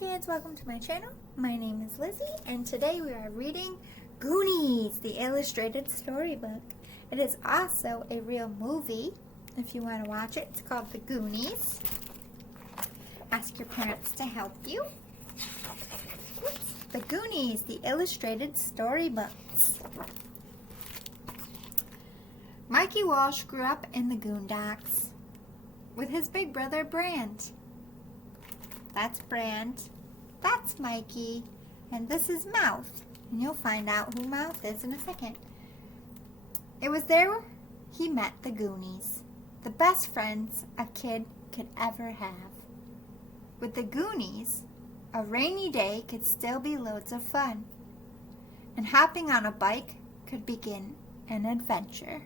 Kids, welcome to my channel. My name is Lizzie and today we are reading Goonies, the illustrated storybook. It is also a real movie if you want to watch it. It's called The Goonies. Ask your parents to help you. The Goonies, the illustrated storybooks. Mikey Walsh grew up in the Boondocks with his big brother Brand. That's Brand, that's Mikey, and this is Mouth. And you'll find out who Mouth is in a second. It was there he met the Goonies, the best friends a kid could ever have. With the Goonies, a rainy day could still be loads of fun, and hopping on a bike could begin an adventure.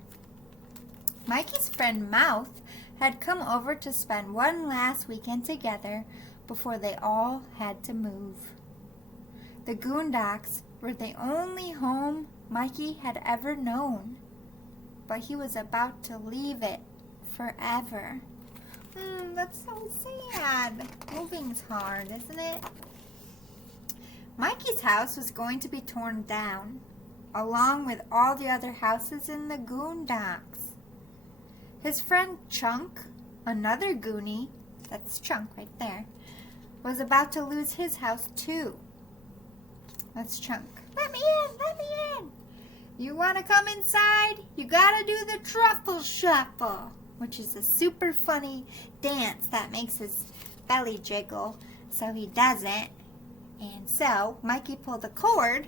Mikey's friend Mouth had come over to spend one last weekend together before they all had to move. The Boondocks were the only home Mikey had ever known, but he was about to leave it forever. That's so sad. Moving's hard, isn't it? Mikey's house was going to be torn down, along with all the other houses in the Boondocks. His friend Chunk, another Goonie, that's Chunk right there, was about to lose his house too. That's Chunk. Let me in, let me in. You want to come inside? You gotta do the truffle shuffle, which is a super funny dance that makes his belly jiggle, so he does it. And so Mikey pulled the cord.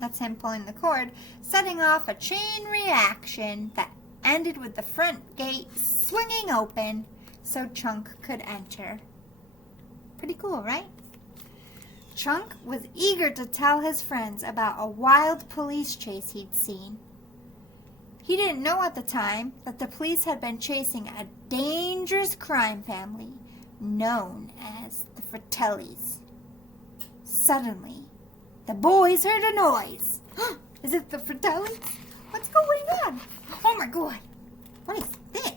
That's him pulling the cord, setting off a chain reaction that ended with the front gate swinging open so Chunk could enter. Pretty cool, right? Chunk was eager to tell his friends about a wild police chase he'd seen. He didn't know at the time that the police had been chasing a dangerous crime family known as the Fratellis. Suddenly, the boys heard a noise. Is it the Fratellis? What's going on? Oh my God! What is this?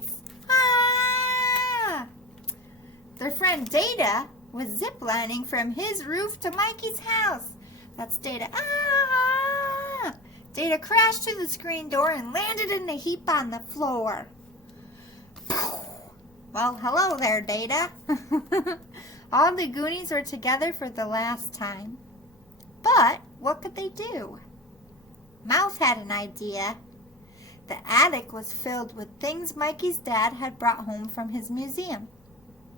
Ah! Their friend Data was ziplining from his roof to Mikey's house. That's Data. Ah! Data crashed through the screen door and landed in a heap on the floor. Well, hello there, Data. All the Goonies were together for the last time. But what could they do? Mouth had an idea. The attic was filled with things Mikey's dad had brought home from his museum.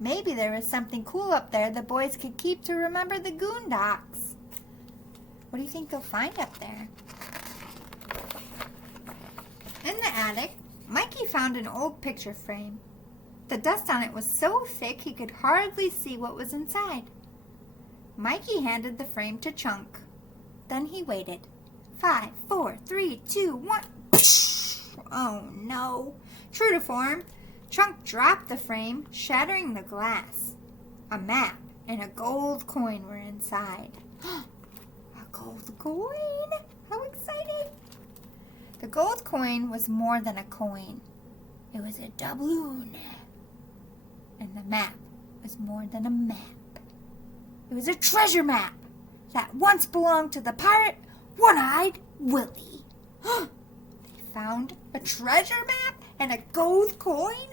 Maybe there was something cool up there the boys could keep to remember the Boondocks. What do you think they'll find up there? In the attic, Mikey found an old picture frame. The dust on it was so thick he could hardly see what was inside. Mikey handed the frame to Chunk. Then he waited. 5, 4, 3, 2, 1. Oh no. True to form, Chunk dropped the frame, shattering the glass. A map and a gold coin were inside. A gold coin? How exciting! The gold coin was more than a coin. It was a doubloon. And the map was more than a map. It was a treasure map that once belonged to the pirate One-Eyed Willie. They found a treasure map and a gold coin?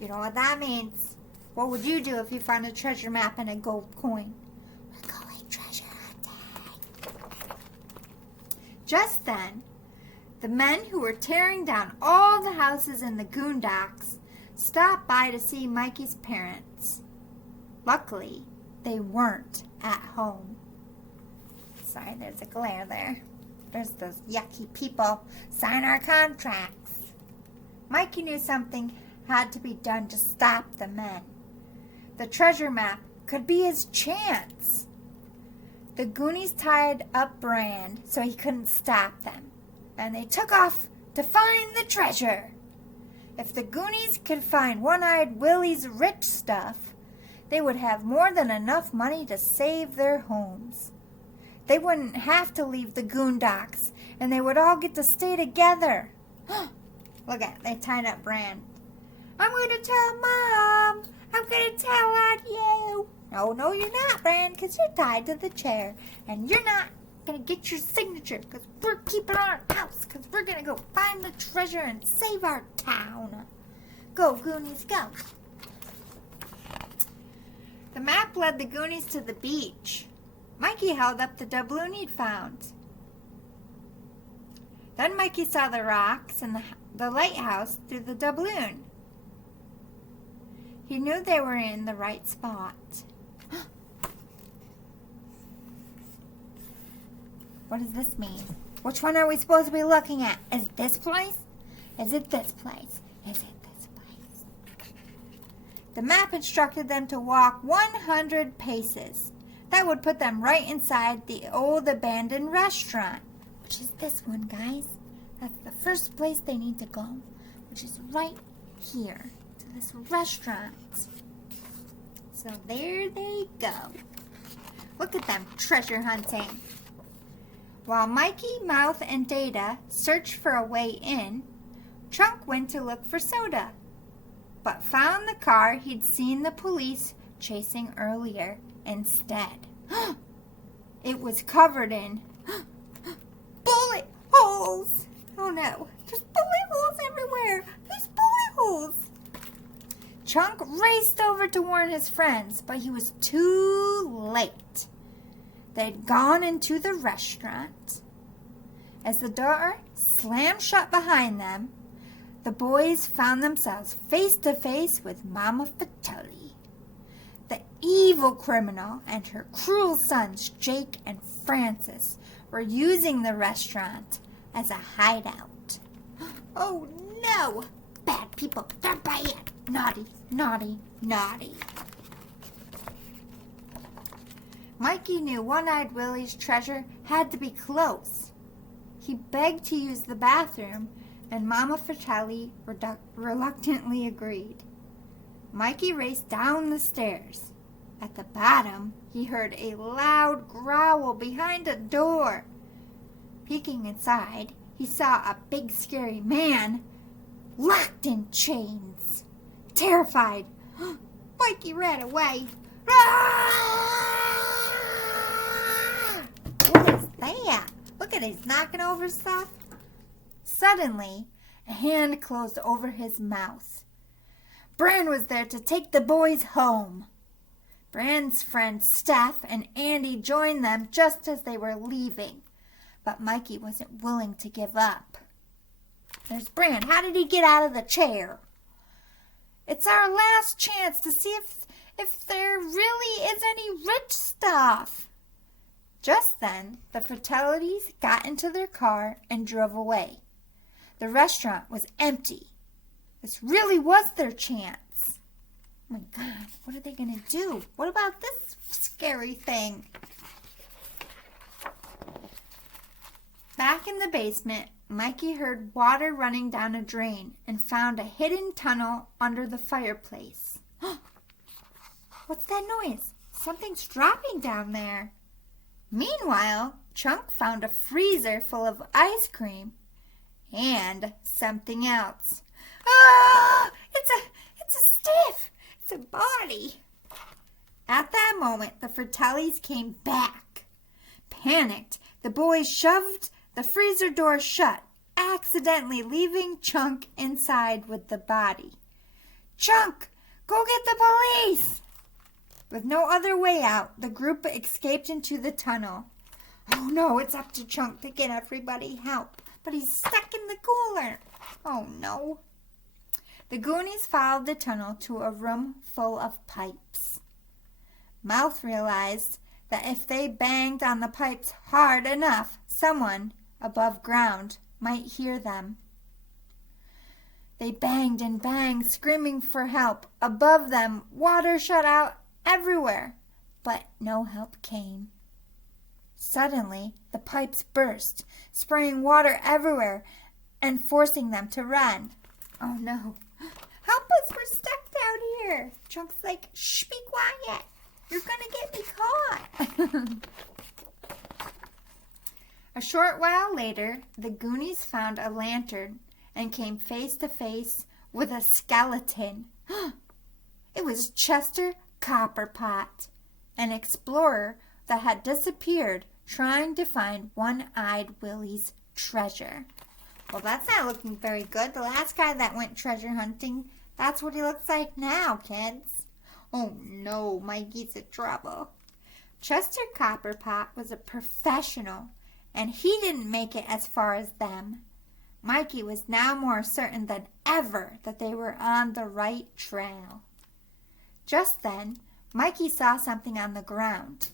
You know what that means. What would you do if you found a treasure map and a gold coin? We're going treasure hunting. Just then, the men who were tearing down all the houses in the Boondocks stopped by to see Mikey's parents. Luckily, they weren't at home. Sorry, there's a glare there. There's those yucky people. Sign our contracts. Mikey knew something had to be done to stop the men. The treasure map could be his chance. The Goonies tied up Brand so he couldn't stop them, and they took off to find the treasure. If the Goonies could find One-Eyed Willie's rich stuff, they would have more than enough money to save their homes. They wouldn't have to leave the Boondocks, and they would all get to stay together. Look at, they tied up Brand. I'm going to tell Mom. I'm going to tell on you. No, you're not, Bran, because you're tied to the chair. And you're not going to get your signature because we're keeping our house because we're going to go find the treasure and save our town. Go, Goonies, go. The map led the Goonies to the beach. Mikey held up the doubloon he'd found. Then Mikey saw the rocks and the lighthouse through the doubloon. He knew they were in the right spot. What does this mean? Which one are we supposed to be looking at? Is it this place? Is it this place? Is it this place? The map instructed them to walk 100 paces. That would put them right inside the old abandoned restaurant, which is this one, guys. That's the first place they need to go, which is right here, to this restaurant. So there they go. Look at them treasure hunting. While Mikey, Mouth, and Data searched for a way in, Chunk went to look for soda, but found the car he'd seen the police chasing earlier instead. It was covered in bullet holes. Oh no, there's bullet holes everywhere. There's bullet holes. Chunk raced over to warn his friends, but he was too late. They'd gone into the restaurant. As the door slammed shut behind them, the boys found themselves face to face with Mama Fatali. The evil criminal and her cruel sons, Jake and Francis, were using the restaurant as a hideout. Oh no! Bad people, they're bad! Naughty, naughty, naughty. Mikey knew One-Eyed Willie's treasure had to be close. He begged to use the bathroom, and Mama Fatali reluctantly agreed. Mikey raced down the stairs. At the bottom, he heard a loud growl behind a door. Peeking inside, he saw a big scary man locked in chains. Terrified, Mikey ran away. What is that? Look at he's knocking over stuff. Suddenly, a hand closed over his mouth. Bran was there to take the boys home. Bran's friends Steph and Andy joined them just as they were leaving, but Mikey wasn't willing to give up. There's Bran. How did he get out of the chair? It's our last chance to see if there really is any rich stuff. Just then, the Fatalities got into their car and drove away. The restaurant was empty. This really was their chance. Oh my God, what are they going to do? What about this scary thing? Back in the basement, Mikey heard water running down a drain and found a hidden tunnel under the fireplace. What's that noise? Something's dropping down there. Meanwhile, Chunk found a freezer full of ice cream and something else. Ah! It's a stiff. It's a body. At that moment, the Fratellis came back. Panicked, the boys shoved the freezer door shut, accidentally leaving Chunk inside with the body. Chunk, go get the police! With no other way out, the group escaped into the tunnel. Oh no, it's up to Chunk to get everybody help, but he's stuck in the cooler. Oh no. The Goonies followed the tunnel to a room full of pipes. Mouth realized that if they banged on the pipes hard enough, someone above ground might hear them. They banged and banged, screaming for help. Above them, water shut out everywhere, but no help came. Suddenly, the pipes burst, spraying water everywhere and forcing them to run. Oh no. Help us, we're stuck down here. Chunk's like, shh, be quiet. You're gonna get me caught. A short while later, the Goonies found a lantern and came face to face with a skeleton. It was Chester Copperpot, an explorer that had disappeared trying to find One-Eyed Willie's treasure. Well, that's not looking very good. The last guy that went treasure hunting, that's what he looks like now, kids. Oh no, Mikey's in trouble. Chester Copperpot was a professional, and he didn't make it as far as them. Mikey was now more certain than ever that they were on the right trail. Just then, Mikey saw something on the ground.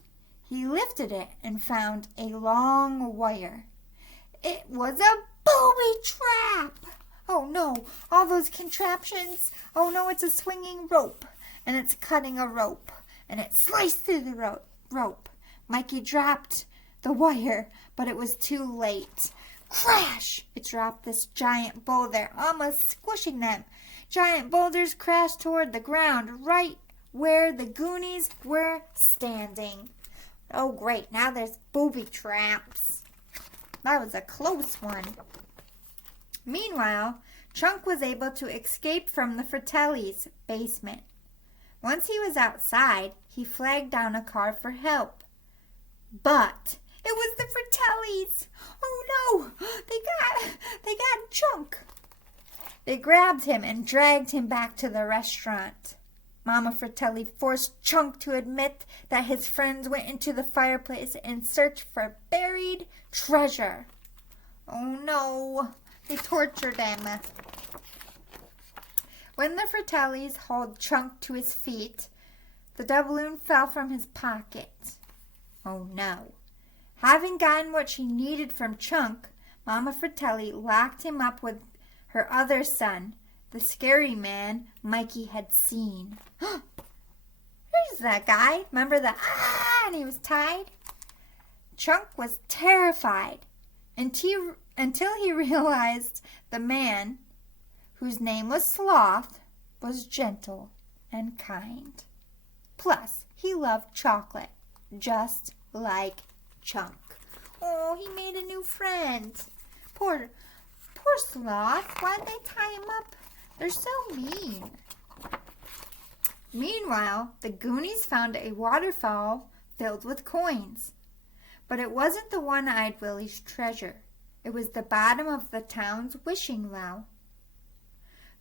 He lifted it and found a long wire. It was a booby trap! Oh no, all those contraptions. Oh no, it's a swinging rope, and it's cutting a rope, and it sliced through the rope. Mikey dropped the wire, but it was too late. Crash! It dropped this giant boulder, almost squishing them. Giant boulders crashed toward the ground, right where the Goonies were standing. Oh great, now there's booby traps. That was a close one. Meanwhile, Chunk was able to escape from the Fratelli's basement. Once he was outside, he flagged down a car for help. But it was the Fratellis. Oh no, they got Chunk. They grabbed him and dragged him back to the restaurant. Mama Fratelli forced Chunk to admit that his friends went into the fireplace in search for buried treasure. Oh no, they tortured him. When the Fratellis hauled Chunk to his feet, the doubloon fell from his pocket. Oh no. Having gotten what she needed from Chunk, Mama Fratelli locked him up with her other son, the scary man Mikey had seen. There's that guy. Remember the and he was tied? Chunk was terrified until he realized the man, whose name was Sloth, was gentle and kind. Plus, he loved chocolate, just like Chunk. Oh, he made a new friend. Poor Sloth. Why'd they tie him up? They're so mean. Meanwhile, the Goonies found a waterfall filled with coins. But it wasn't the One-Eyed Willie's treasure. It was the bottom of the town's wishing well.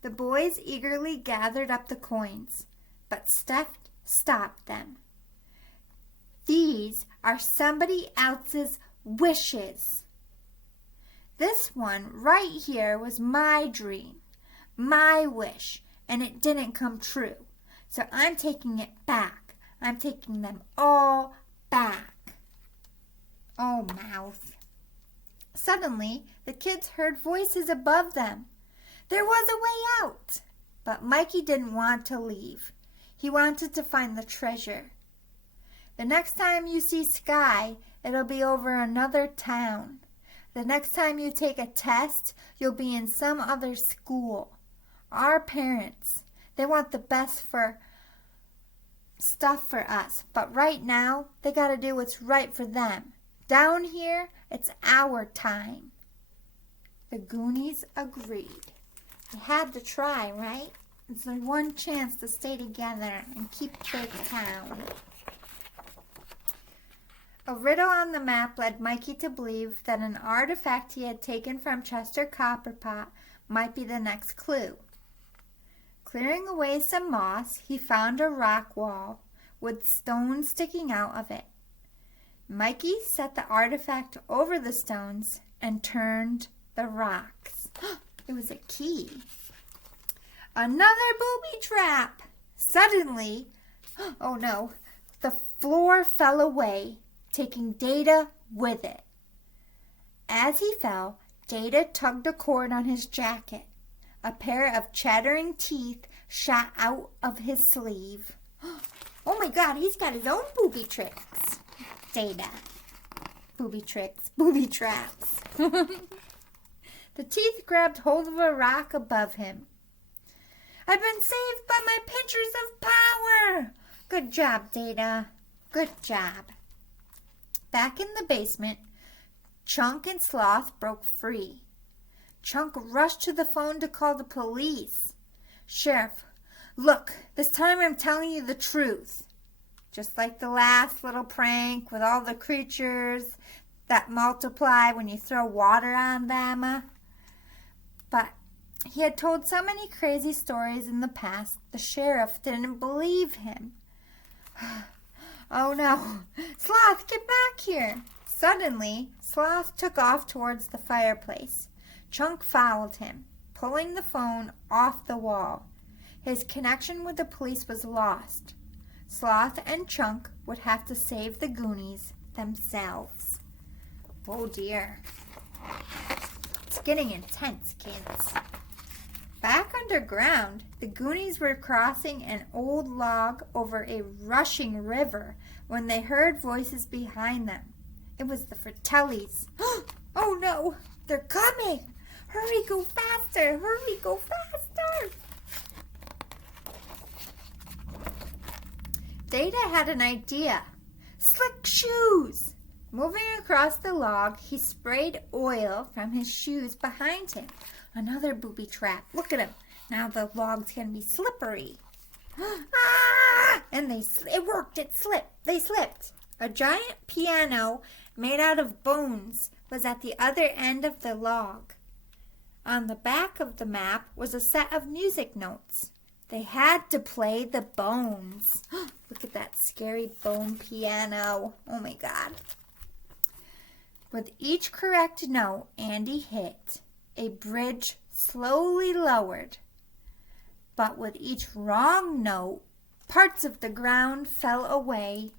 The boys eagerly gathered up the coins, but Steph stopped them. These are somebody else's wishes. This one right here was my dream, my wish, and it didn't come true. So I'm taking it back. I'm taking them all back. Oh, mouth. Suddenly, the kids heard voices above them. There was a way out. But Mikey didn't want to leave. He wanted to find the treasure. The next time you see Sky, it'll be over another town. The next time you take a test, you'll be in some other school. Our parents, they want the best stuff for us, but right now, they gotta do what's right for them. Down here, it's our time. The Goonies agreed. They had to try, right? It's their one chance to stay together and keep their town. A riddle on the map led Mikey to believe that an artifact he had taken from Chester Copperpot might be the next clue. Clearing away some moss, he found a rock wall with stones sticking out of it. Mikey set the artifact over the stones and turned the rocks. It was a key. Another booby trap! Suddenly, oh no, the floor fell away, taking Data with it. As he fell, Data tugged a cord on his jacket. A pair of chattering teeth shot out of his sleeve. Oh my God, he's got his own booby tricks. Data. Booby tricks, booby traps. The teeth grabbed hold of a rock above him. I've been saved by my pinchers of power. Good job, Data. Good job. Back in the basement, Chunk and Sloth broke free. Chunk rushed to the phone to call the police. Sheriff, Look, this time I'm telling you the truth. Just like the last little prank with all the creatures that multiply when you throw water on them. But he had told so many crazy stories in the past, the sheriff didn't believe him. Oh no! Sloth, get back here! Suddenly, Sloth took off towards the fireplace. Chunk followed him, pulling the phone off the wall. His connection with the police was lost. Sloth and Chunk would have to save the Goonies themselves. Oh dear. It's getting intense, kids. Back underground, the Goonies were crossing an old log over a rushing river when they heard voices behind them. It was the Fratellis. Oh no, they're coming! Hurry, go faster! Hurry, go faster! Data had an idea. Slick shoes! Moving across the log, he sprayed oil from his shoes behind him. Another booby trap. Look at him. Now the log's going to be slippery. Ah! And it worked. It slipped. They slipped. A giant piano made out of bones was at the other end of the log. On the back of the map was a set of music notes. They had to play the bones. Look at that scary bone piano. Oh my God. With each correct note Andy hit, a bridge slowly lowered. But with each wrong note, parts of the ground fell away.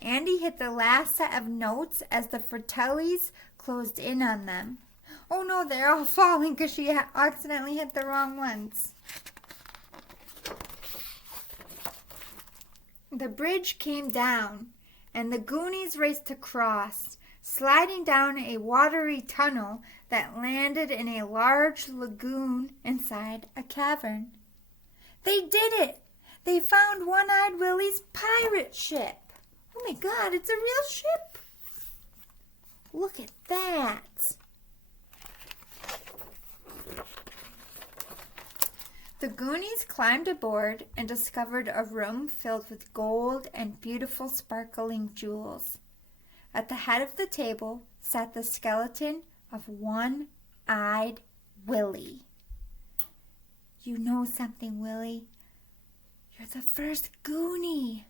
Andy hit the last set of notes as the Fratellis closed in on them. Oh no, they're all falling because she accidentally hit the wrong ones. The bridge came down, and the Goonies raced across, sliding down a watery tunnel that landed in a large lagoon inside a cavern. They did it! They found One-Eyed Willie's pirate ship. Oh my God, it's a real ship! Look at that! The Goonies climbed aboard and discovered a room filled with gold and beautiful sparkling jewels. At the head of the table sat the skeleton of One-Eyed Willie. You know something, Willie? You're the first Goonie.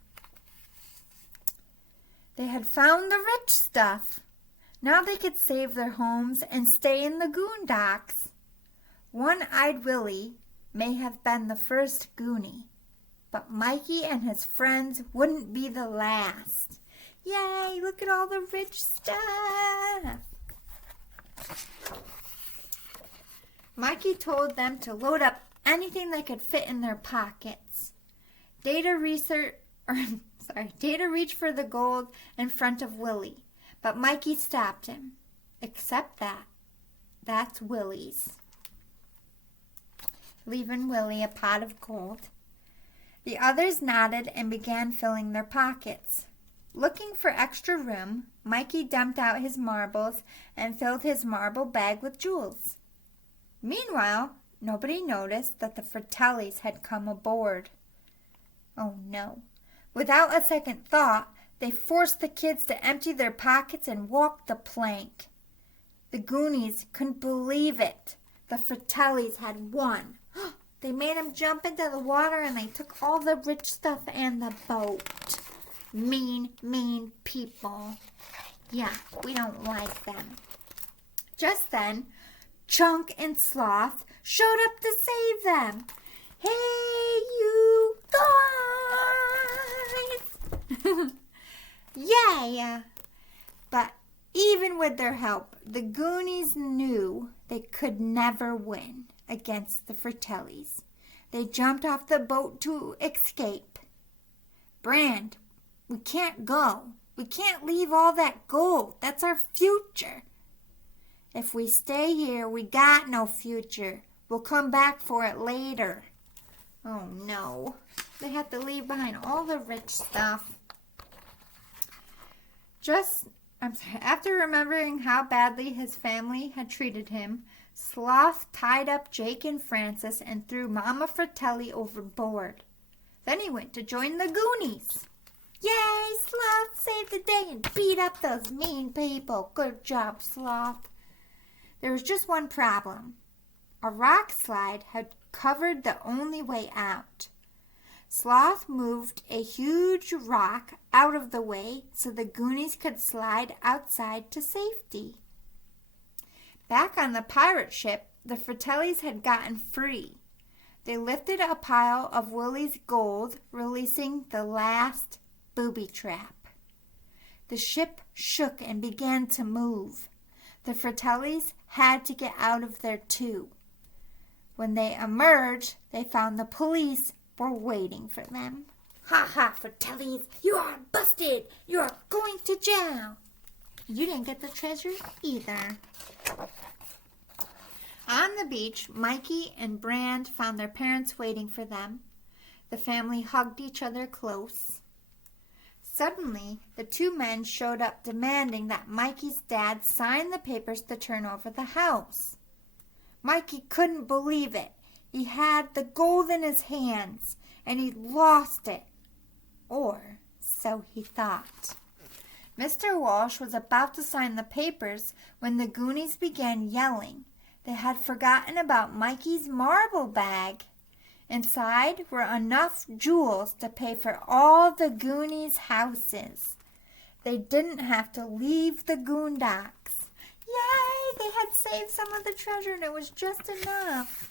They had found the rich stuff. Now they could save their homes and stay in the Goondocks. One-Eyed Willie may have been the first Goonie, but Mikey and his friends wouldn't be the last. Yay, look at all the rich stuff. Mikey told them to load up anything they could fit in their pockets. Data reached for the gold in front of Willie, but Mikey stopped him. Except that's Willie's. Leaving Willie a pot of gold. The others nodded and began filling their pockets. Looking for extra room, Mikey dumped out his marbles and filled his marble bag with jewels. Meanwhile, nobody noticed that the Fratellis had come aboard. Oh no. Without a second thought, they forced the kids to empty their pockets and walk the plank. The Goonies couldn't believe it. The Fratellis had won. They made him jump into the water and they took all the rich stuff and the boat. Mean, mean people. Yeah, we don't like them. Just then, Chunk and Sloth showed up to save them. Hey, you guys! Yeah. But even with their help, the Goonies knew they could never win against the Fratellis. They jumped off the boat to escape. Brand, we can't go. We can't leave all that gold. That's our future. If we stay here, we got no future. We'll come back for it later. Oh no. They have to leave behind all the rich stuff. After remembering how badly his family had treated him, Sloth tied up Jake and Francis and threw Mama Fratelli overboard. Then he went to join the Goonies. Yay, Sloth saved the day and beat up those mean people. Good job, Sloth. There was just one problem. A rock slide had covered the only way out. Sloth moved a huge rock out of the way so the Goonies could slide outside to safety. Back on the pirate ship, the Fratellis had gotten free. They lifted a pile of Willie's gold, releasing the last booby trap. The ship shook and began to move. The Fratellis had to get out of there too. When they emerged, they found the police were waiting for them. Ha ha, Fratellis, you are busted. You are going to jail. You didn't get the treasure either. On the beach, Mikey and Brand found their parents waiting for them. The family hugged each other close. Suddenly, the two men showed up demanding that Mikey's dad sign the papers to turn over the house. Mikey couldn't believe it. He had the gold in his hands, and he'd lost it. Or so he thought. Mr. Walsh was about to sign the papers when the Goonies began yelling. They had forgotten about Mikey's marble bag. Inside were enough jewels to pay for all the Goonies' houses. They didn't have to leave the Goondocks. Yay! They had saved some of the treasure and it was just enough.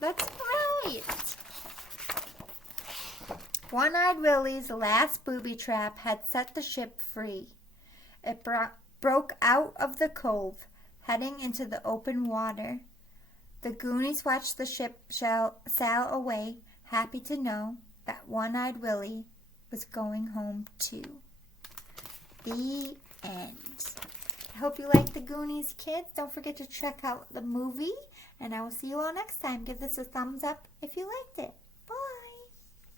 That's great! One-Eyed Willie's last booby trap had set the ship free. It broke out of the cove, heading into the open water. The Goonies watched the ship sail away, happy to know that One-Eyed Willie was going home too. The end. I hope you liked the Goonies, kids. Don't forget to check out the movie, and I will see you all next time. Give this a thumbs up if you liked it.